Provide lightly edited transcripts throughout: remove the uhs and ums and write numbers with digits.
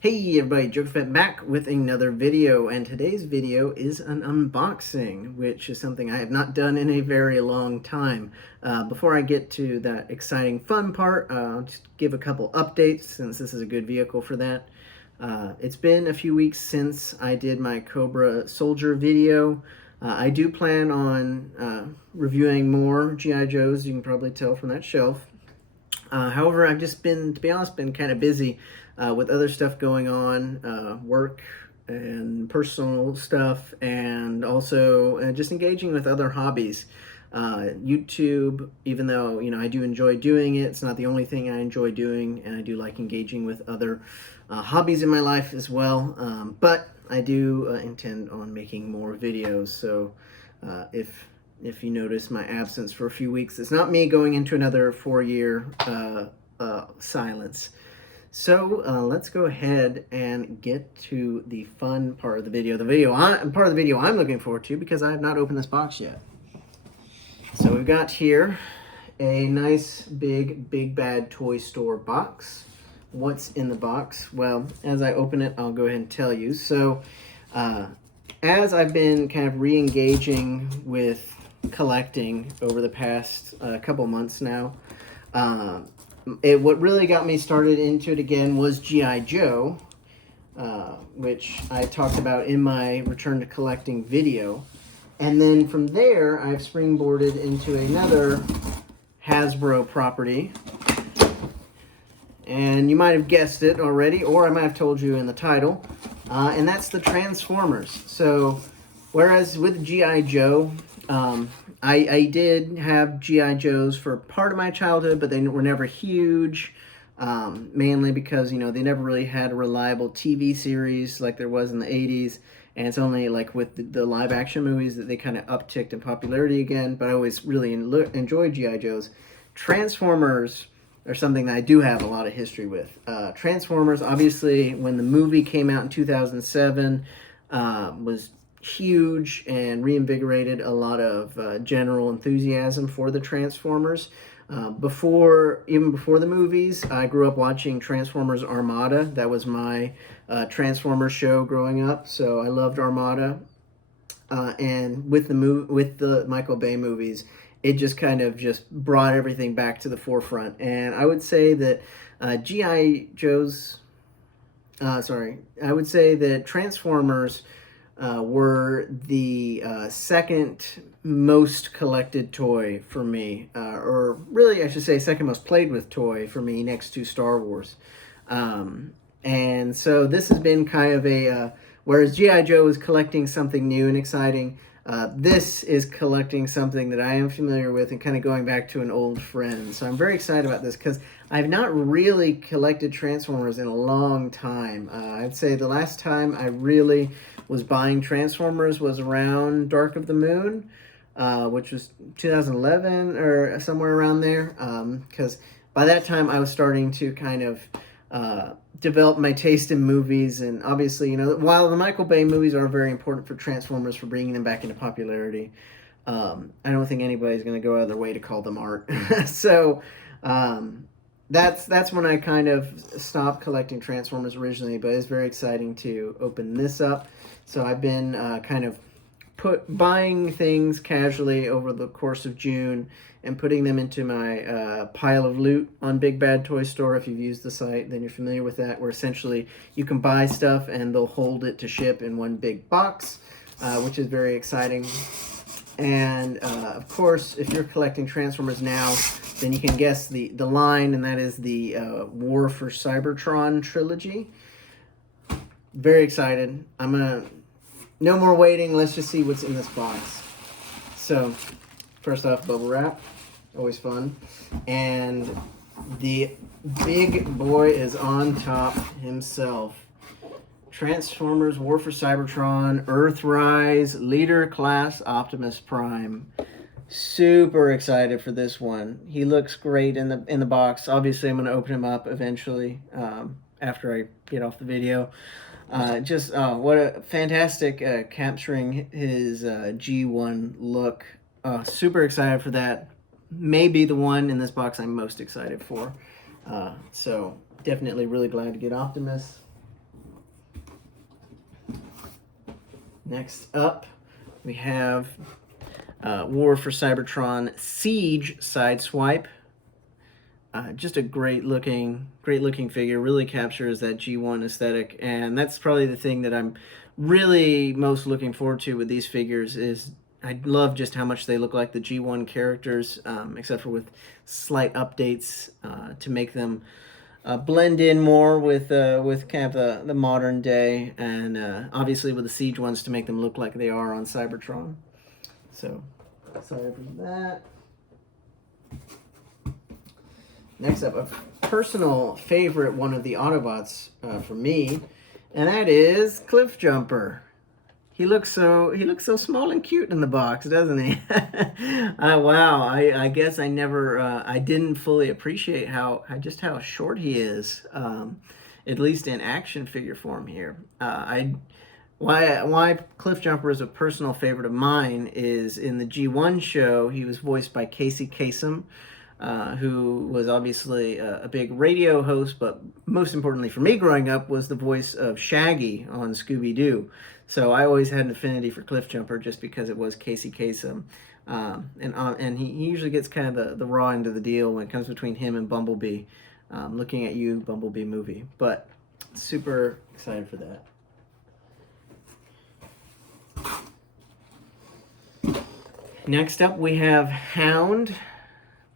Hey everybody, JokerFett back with another video, and today's video is an unboxing, which is something I have not done in a very long time. Before I get to that exciting fun part, I'll just give a couple updates since this is a good vehicle for that. It's been a few weeks since I did my Cobra Soldier video. I do plan on reviewing more G.I. Joes, you can probably tell from that shelf. However, I've just been, to be honest, been kind of busy with other stuff going on, work and personal stuff, and also just engaging with other hobbies. YouTube, even though, I do enjoy doing it, it's not the only thing I enjoy doing, and I do like engaging with other hobbies in my life as well. But I do intend on making more videos, so if you notice my absence for a few weeks, it's not me going into another 4-year silence. So let's go ahead and get to the fun part of the video. Part of the video I'm looking forward to, because I have not opened this box yet. So we've got here a nice big Bad Toy Store box. What's in the box? Well, as I open it, I'll go ahead and tell you. So as I've been kind of re-engaging with collecting over the past couple months now, what really got me started into it again was G.I. Joe, which I talked about in my return to collecting video. And then from there, I've springboarded into another Hasbro property. And you might have guessed it already, or I might have told you in the title, and that's the Transformers. So, whereas with G.I. Joe, I did have G.I. Joes for part of my childhood, but they were never huge, mainly because, they never really had a reliable TV series like there was in the 80s, and it's only like with the live-action movies that they kind of upticked in popularity again, but I always really enjoyed G.I. Joes. Transformers are something that I do have a lot of history with. Transformers, obviously, when the movie came out in 2007, was huge and reinvigorated a lot of general enthusiasm for the Transformers. Even before the movies, I grew up watching Transformers Armada. That was my Transformers show growing up, so I loved Armada. And with the Michael Bay movies, it just kind of just brought everything back to the forefront. And I would say that G.I. Joe's, I would say that Transformers were the second most collected toy for me, or really I should say second most played with toy for me, next to Star Wars. And so this has been kind of a, whereas G.I. Joe was collecting something new and exciting, this is collecting something that I am familiar with and kind of going back to an old friend. So I'm very excited about this because I've not really collected Transformers in a long time. I'd say the last time I really was buying Transformers was around Dark of the Moon, which was 2011 or somewhere around there. Because by that time I was starting to kind of develop my taste in movies, and obviously, while the Michael Bay movies are very important for Transformers, for bringing them back into popularity, I don't think anybody's going to go out of their way to call them art. So that's when I kind of stopped collecting Transformers originally, but it's very exciting to open this up. So I've been kind of buying things casually over the course of June and putting them into my pile of loot on BigBadToyStore. If you've used the site, then you're familiar with that, where essentially you can buy stuff and they'll hold it to ship in one big box, which is very exciting. And of course, if you're collecting Transformers now, then you can guess the line, and that is the War for Cybertron trilogy. Very excited. No more waiting, let's just see what's in this box. So, first off, bubble wrap, always fun. And the big boy is on top himself. Transformers War for Cybertron, Earthrise, Leader Class Optimus Prime. Super excited for this one. He looks great in the box. Obviously, I'm going to open him up eventually after I get off the video. What a fantastic capturing his G1 look. Super excited for that. Maybe the one in this box I'm most excited for. So definitely really glad to get Optimus. Next up, we have War for Cybertron Siege Sideswipe. Just a great looking figure. Really captures that G1 aesthetic, and that's probably the thing that I'm really most looking forward to with these figures. Is I love just how much they look like the G1 characters, except for with slight updates to make them blend in more with kind of the modern day, and obviously with the Siege ones to make them look like they are on Cybertron. So, sorry for that. Next up, a personal favorite one of the Autobots for me, and that is Cliffjumper. He looks so small and cute in the box, doesn't he? Wow, I guess I didn't fully appreciate how short he is, at least in action figure form here. Why Cliffjumper is a personal favorite of mine is in the G1 show, he was voiced by Casey Kasem, who was obviously a big radio host, but most importantly for me growing up was the voice of Shaggy on Scooby-Doo. So I always had an affinity for Cliffjumper just because it was Casey Kasem. And he usually gets kind of the raw end of the deal when it comes between him and Bumblebee. Looking at you, Bumblebee movie. But super excited for that. Next up we have Hound.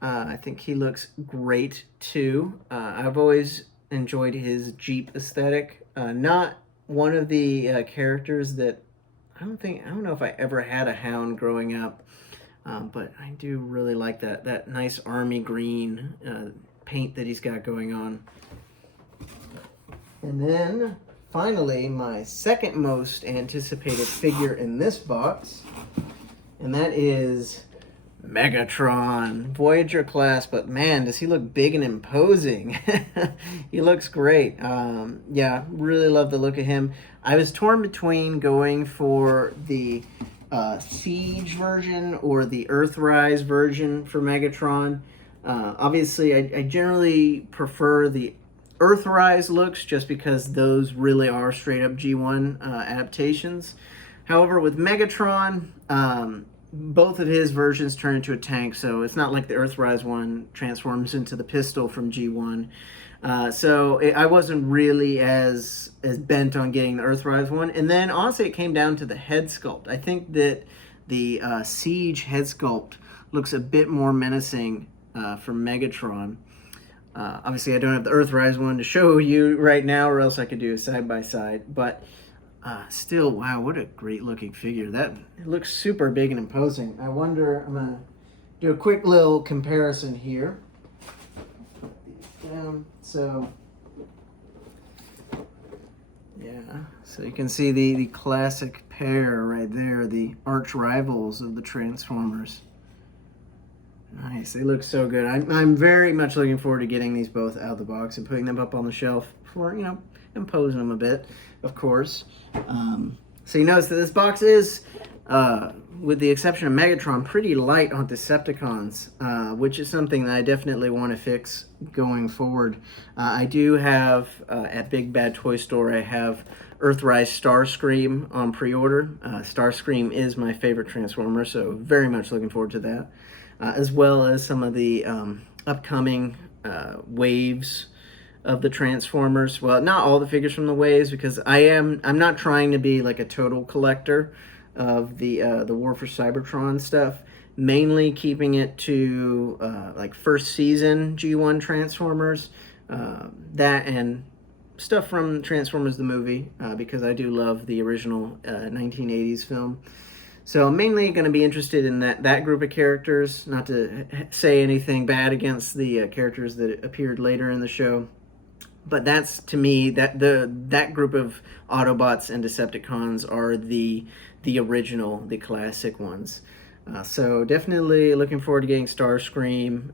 I think he looks great too. I've always enjoyed his Jeep aesthetic. Not one of the characters that I don't know if I ever had a Hound growing up, but I do really like that nice army green paint that he's got going on. And then finally, my second most anticipated figure in this box, and that is Megatron, Voyager class, but man, does he look big and imposing. He looks great. Yeah, really love the look of him. I was torn between going for the Siege version or the Earthrise version for Megatron. Obviously, I generally prefer the Earthrise looks just because those really are straight up G1 adaptations. However, with Megatron, both of his versions turn into a tank, so it's not like the Earthrise one transforms into the pistol from G1. I wasn't really as bent on getting the Earthrise one. And then honestly, it came down to the head sculpt. I think that the Siege head sculpt looks a bit more menacing for Megatron. Obviously, I don't have the Earthrise one to show you right now, or else I could do a side by side. But still, wow, what a great looking figure. It looks super big and imposing. I wonder, I'm gonna do a quick little comparison here. Put these down. So, yeah, so you can see the classic pair right there, the arch rivals of the Transformers. Nice, they look so good. I'm very much looking forward to getting these both out of the box and putting them up on the shelf for, imposing them a bit, of course. So you notice that this box is, with the exception of Megatron, pretty light on Decepticons, which is something that I definitely want to fix going forward. I do have, at BigBadToyStore, I have Earthrise Starscream on pre-order. Starscream is my favorite Transformer, so very much looking forward to that. As well as some of the upcoming waves of the Transformers. Well, not all the figures from the waves, because I'm not trying to be like a total collector of the War for Cybertron stuff. Mainly keeping it to like first season G1 Transformers, that and stuff from Transformers the movie, because I do love the original 1980s film. So I'm mainly going to be interested in that group of characters, not to say anything bad against the characters that appeared later in the show. But that's, to me, that group of Autobots and Decepticons are the original, the classic ones. So definitely looking forward to getting Starscream,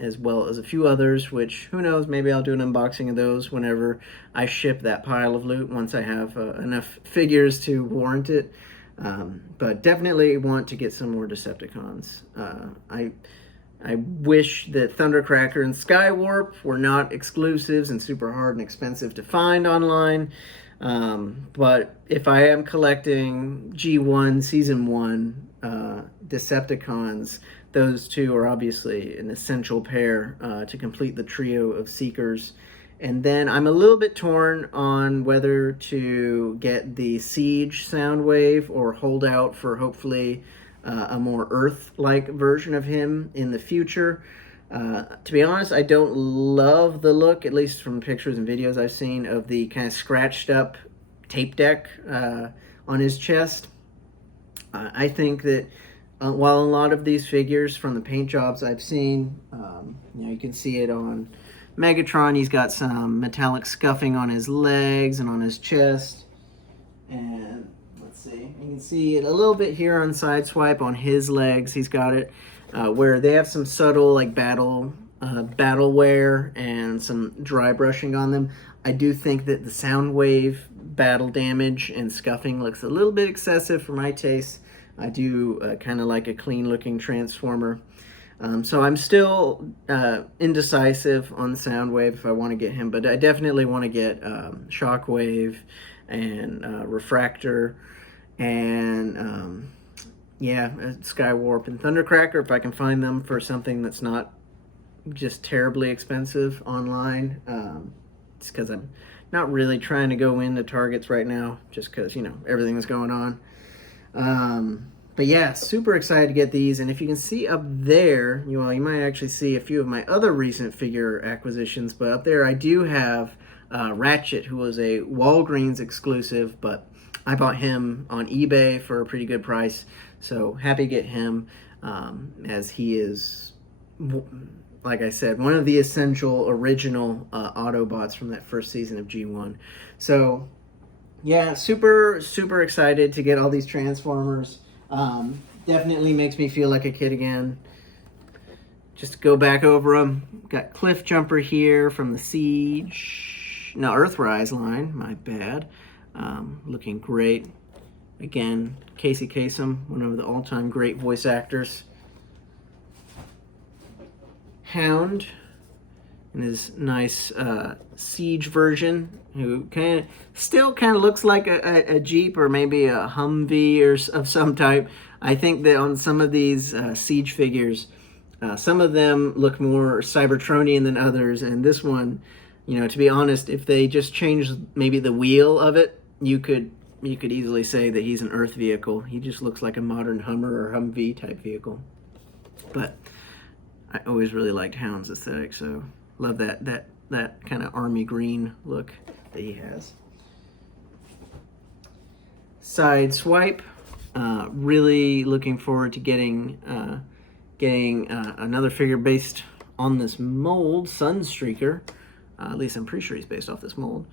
as well as a few others, which, who knows, maybe I'll do an unboxing of those whenever I ship that pile of loot, once I have enough figures to warrant it. But definitely want to get some more Decepticons. I wish that Thundercracker and Skywarp were not exclusives and super hard and expensive to find online. But if I am collecting G1 Season 1 Decepticons, those two are obviously an essential pair to complete the trio of Seekers. And then I'm a little bit torn on whether to get the Siege Soundwave or hold out for hopefully a more Earth-like version of him in the future. To be honest, I don't love the look, at least from pictures and videos I've seen, of the kind of scratched up tape deck on his chest. I think that while a lot of these figures from the paint jobs I've seen, you can see it on Megatron, he's got some metallic scuffing on his legs and on his chest. And let's see, you can see it a little bit here on Sideswipe on his legs. He's got it where they have some subtle like battle wear and some dry brushing on them. I do think that the Soundwave battle damage and scuffing looks a little bit excessive for my taste. I do kind of like a clean looking Transformer. So I'm still indecisive on Soundwave if I want to get him, but I definitely want to get Shockwave and Refractor and yeah, Skywarp and Thundercracker if I can find them for something that's not just terribly expensive online. Just because I'm not really trying to go into Targets right now, just because, you know, everything is going on. But yeah, super excited to get these. And if you can see up there, you might actually see a few of my other recent figure acquisitions. But up there I do have Ratchet, who was a Walgreens exclusive, but I bought him on eBay for a pretty good price. So happy to get him, as he is, like I said, one of the essential original Autobots from that first season of G1. So yeah, super, super excited to get all these Transformers. Definitely makes me feel like a kid again. Just to go back over them. Got Cliffjumper here from the Earthrise line, my bad. Looking great. Again, Casey Kasem, one of the all-time great voice actors. Hound in his nice Siege version, who still kind of looks like a Jeep or maybe a Humvee or of some type. I think that on some of these Siege figures, some of them look more Cybertronian than others, and this one, to be honest, if they just changed maybe the wheel of it, you could easily say that he's an Earth vehicle. He just looks like a modern Hummer or Humvee type vehicle. But I always really liked Hound's aesthetic, so love that kind of army green look that he has. Sideswipe, really looking forward to getting another figure based on this mold, Sunstreaker. At least I'm pretty sure he's based off this mold.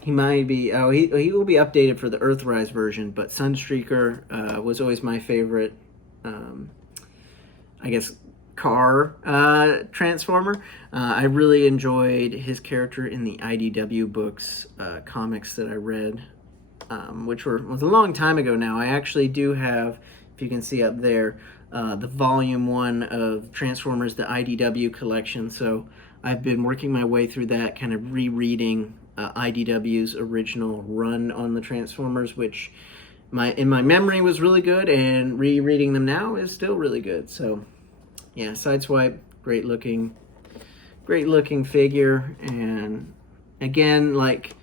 He might be, he will be updated for the Earthrise version, but Sunstreaker was always my favorite, I guess, car Transformer. I really enjoyed his character in the IDW books, comics that I read, which was a long time ago now. I actually do have, if you can see up there, the volume 1 of Transformers, the IDW collection. So I've been working my way through that, kind of rereading IDW's original run on the Transformers, which in my memory was really good, and rereading them now is still really good. So yeah, Sideswipe, great looking figure. And again, like,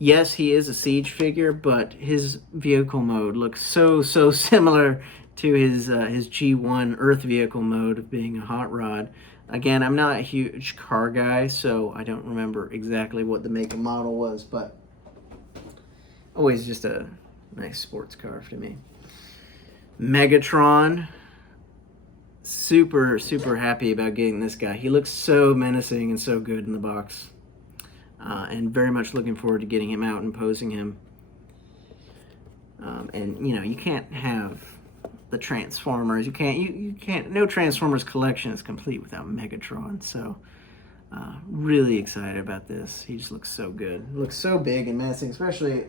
yes, he is a Siege figure, but his vehicle mode looks so similar to his G1 Earth vehicle mode of being a hot rod. Again, I'm not a huge car guy, so I don't remember exactly what the make and model was, but always just a nice sports car to me. Megatron, super happy about getting this guy. He looks so menacing and so good in the box, and very much looking forward to getting him out and posing him. And you can't have the Transformers. You can't. No Transformers collection is complete without Megatron. So, really excited about this. He just looks so good. Looks so big and menacing, especially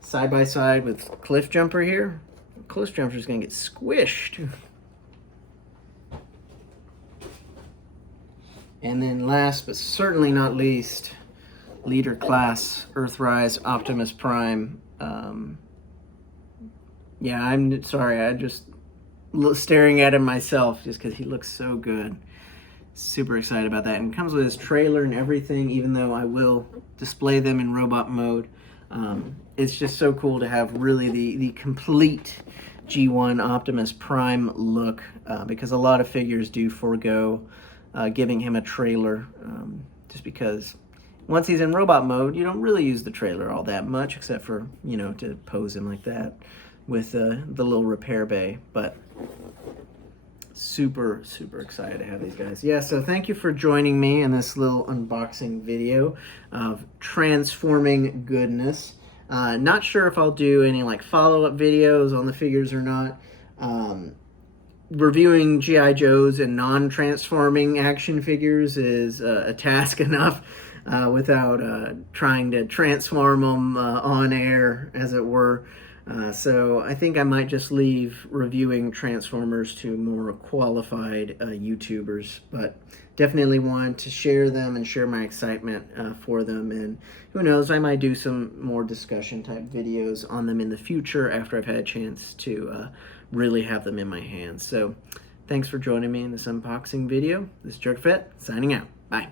side by side with Cliffjumper here. Cliffjumper's gonna get squished. And then last but certainly not least, Leader Class Earthrise Optimus Prime. Yeah, I'm sorry, I just staring at him myself just because he looks so good. Super excited about that. And it comes with his trailer and everything, even though I will display them in robot mode. It's just so cool to have really the complete G1 Optimus Prime look, because a lot of figures do forego giving him a trailer, just because once he's in robot mode, you don't really use the trailer all that much, except for, you know, to pose him like that with the little repair bay. But super excited to have these guys. Yeah, so thank you for joining me in this little unboxing video of transforming goodness. Not sure if I'll do any like follow-up videos on the figures or not. Reviewing G.I. Joes and non-transforming action figures is a task enough without trying to transform them on air, as it were. So I think I might just leave reviewing Transformers to more qualified YouTubers, but definitely want to share them and share my excitement for them. And who knows, I might do some more discussion type videos on them in the future after I've had a chance to really have them in my hands. So thanks for joining me in this unboxing video. This is JerkFit signing out. Bye.